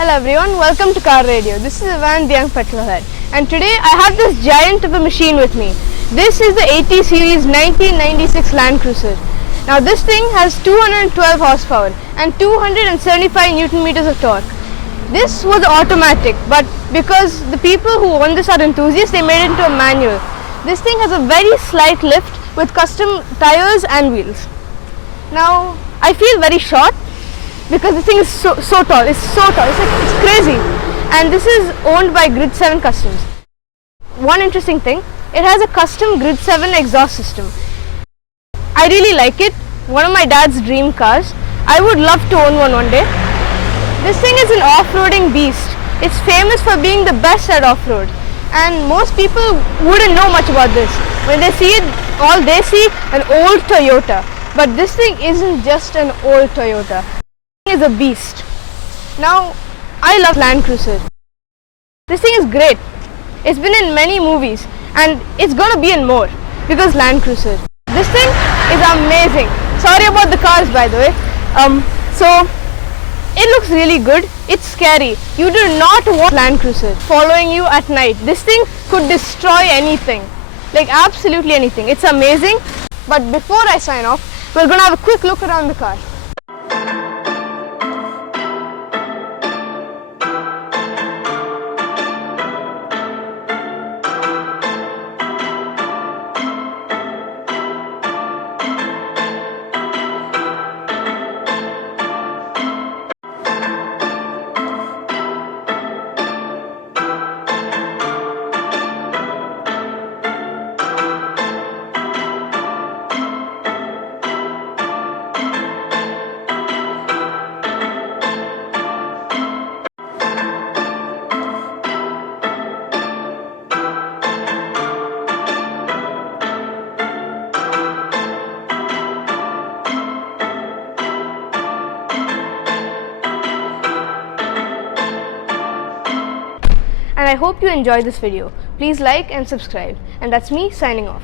Hello everyone, welcome to Car Radio. This is Ewan, the young petrolhead, and today I have this giant of a machine with me. This is the 80 series 1996 Land Cruiser. Now this thing has 212 horsepower and 275 Newton meters of torque. This was automatic, but because the people who own this are enthusiasts, they made it into a manual. This thing has a very slight lift with custom tires and wheels. Now I feel very short because this thing is so tall. It's so tall. It's crazy. And this is owned by GRID7 Customs. One interesting thing, it has a custom GRID7 exhaust system. I really like it. One of my dad's dream cars. I would love to own one day. This thing is an off-roading beast. It's famous for being the best at off-road. And most people wouldn't know much about this. When they see it, all they see an old Toyota. But this thing isn't just an old Toyota. Is a beast. Now I love Land Cruiser. This thing is great. It's been in many movies and it's gonna be in more because Land Cruiser. This thing is amazing. Sorry about the cars, by the way. So it looks really good. It's scary. You do not want Land Cruiser following you at night. This thing could destroy anything, like absolutely anything. It's amazing. But before I sign off, we're gonna have a quick look around the car. And I hope you enjoyed this video. Please like and subscribe. And that's me signing off.